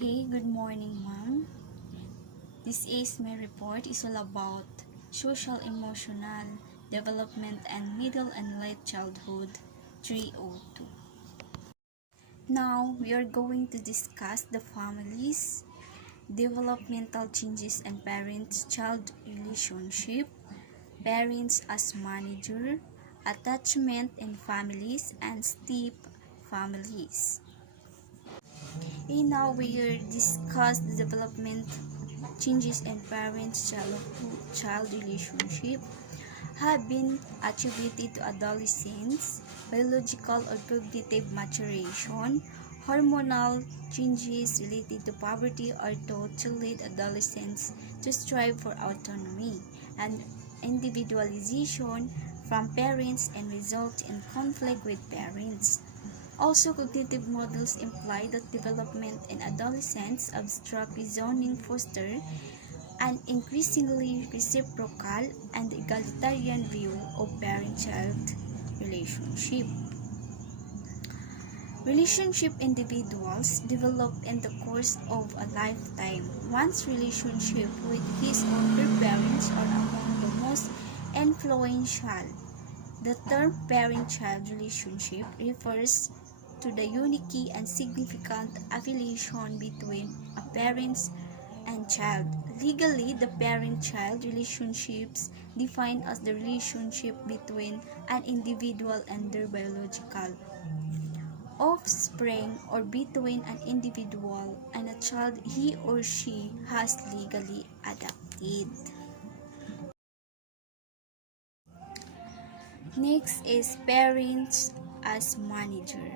Okay, good morning, ma'am. This is my report is all about social emotional development and middle and late childhood 302. Now, we are going to discuss the families, developmental changes and parents-child relationship, parents as manager, attachment in families, and step families. Okay, now we will discuss the development changes in parents-child relationship have been attributed to adolescence, biological or cognitive maturation, hormonal changes related to puberty are thought to lead adolescents to strive for autonomy and individualization from parents and result in conflict with parents. Also, cognitive models imply that development in adolescents abstract reasoning foster an increasingly reciprocal and egalitarian view of parent-child relationship. Relationship individuals develop in the course of a lifetime. One's relationship with his or her parents are among the most influential. The term parent-child relationship refers to the unique and significant affiliation between a parent and child. Legally, the parent-child relationships defined as the relationship between an individual and their biological offspring or between an individual and a child he or she has legally adopted. Next is parents as manager.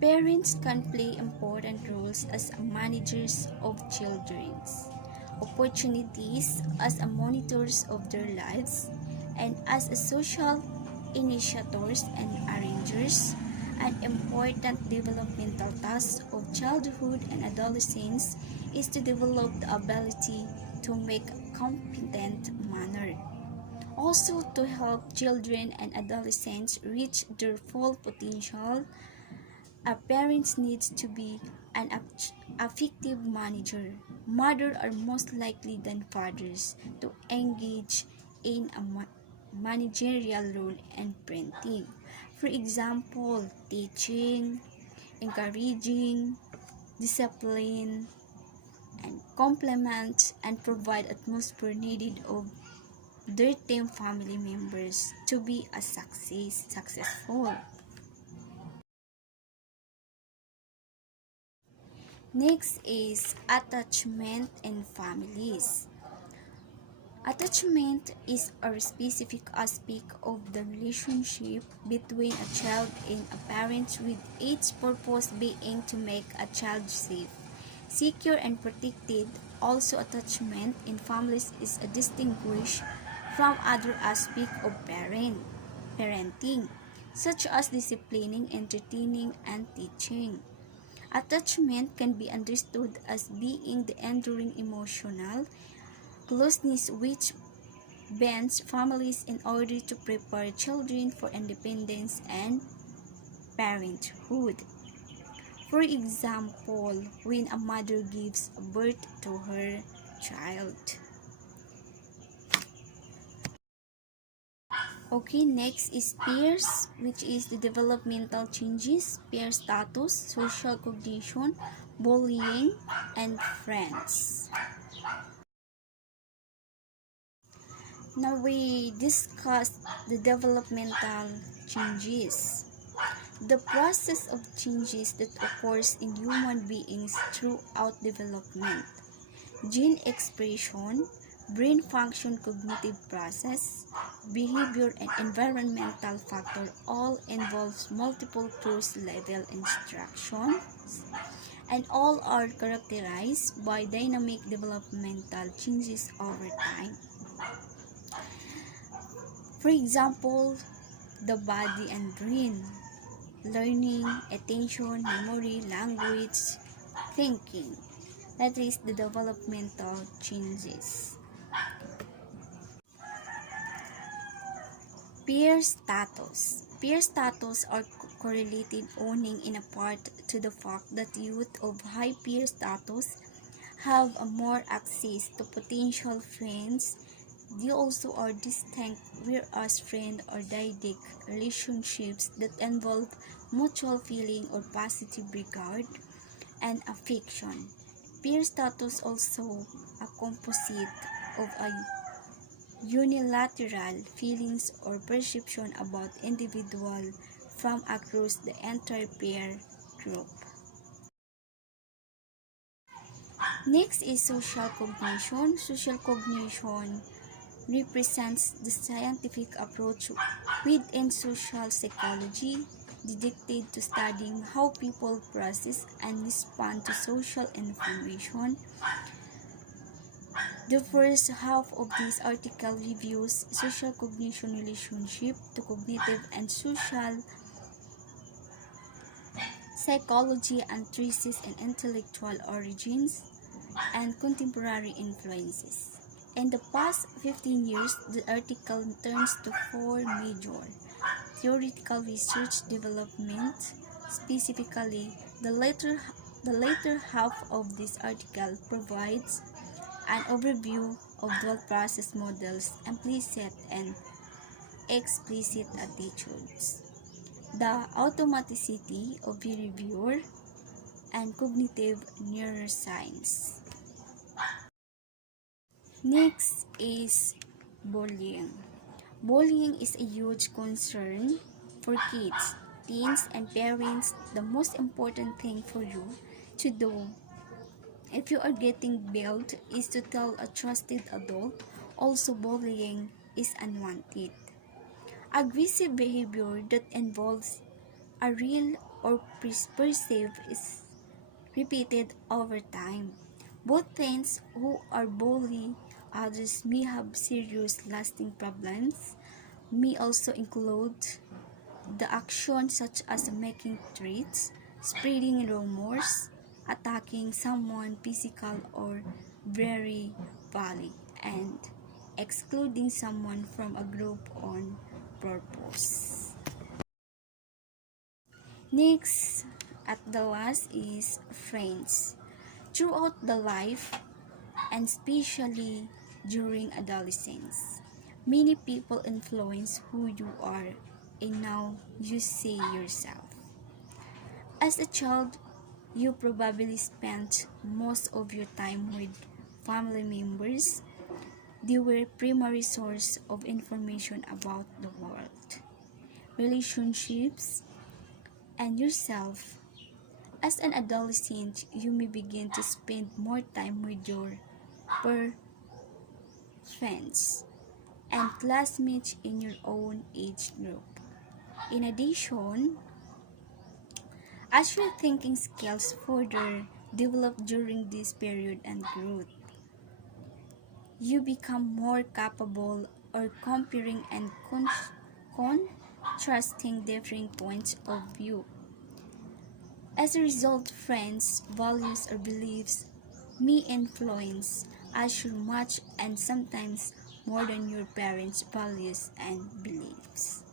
Parents can play important roles as managers of children's opportunities, as monitors of their lives, and as social initiators and arrangers. An important developmental task of childhood and adolescence is to develop the ability to make competent manner. Also, to help children and adolescents reach their full potential, a parent needs to be an effective manager. Mothers are most likely than fathers to engage in a managerial role and parenting. For example, teaching, encouraging, discipline, and complement and provide atmosphere needed of their team family members to be a successful. Next is attachment in families. Attachment is a specific aspect of the relationship between a child and a parent with its purpose being to make a child safe, secure and protected. Also, attachment in families is distinguished from other aspects of parenting, such as disciplining, entertaining, and teaching. Attachment can be understood as being the enduring emotional closeness which binds families in order to prepare children for independence and parenthood. For example, when a mother gives birth to her child. Okay, next is peers, which is the developmental changes, peer status, social cognition, bullying, and friends. Now we discuss the developmental changes. The process of changes that occurs in human beings throughout development. Gene expression, brain function, cognitive process, behavior, and environmental factor all involves multiple course level instructions, and all are characterized by dynamic developmental changes over time. For example, the body and brain, learning, attention, memory, language, thinking. That is the developmental changes. Peer status. Peer status are correlated owning in a part to the fact that youth of high peer status have a more access to potential friends. They also are distinct, whereas friend or didactic relationships that involve mutual feeling or positive regard and affection. Peer status also a composite of a unilateral feelings or perception about individual from across the entire peer group. Next is social cognition. Social cognition represents the scientific approach within social psychology dedicated to studying how people process and respond to social information. The first half of this article reviews social cognition relationship to cognitive and social psychology and traces in intellectual origins and contemporary influences. In the past 15 years, the article turns to four major theoretical research developments. Specifically, the later half of this article provides an overview of dual process models, implicit and explicit attitudes, the automaticity of behavior, and cognitive neuroscience. Next is bullying. Bullying is a huge concern for kids, teens, and parents. The most important thing for you to do if you are getting bullied is to tell a trusted adult. Also, bullying is unwanted. Aggressive behavior that involves a real or perceived is repeated over time. Both teens who are bullying others may have serious lasting problems, may also include the actions such as making threats, spreading rumors, attacking someone physical or very violent, and excluding someone from a group on purpose. Next, at the last is friends. Throughout the life, and especially during adolescence, many people influence who you are and now you see yourself. As a child, you probably spent most of your time with family members. They were primary source of information about the world, relationships, and yourself. As an adolescent, you may begin to spend more time with your peer friends and classmates in your own age group. In addition, as your thinking skills further develop during this period and growth, you become more capable of comparing and contrasting different points of view. As a result, friends, values, or beliefs may influence as much and sometimes more than your parents' values and beliefs.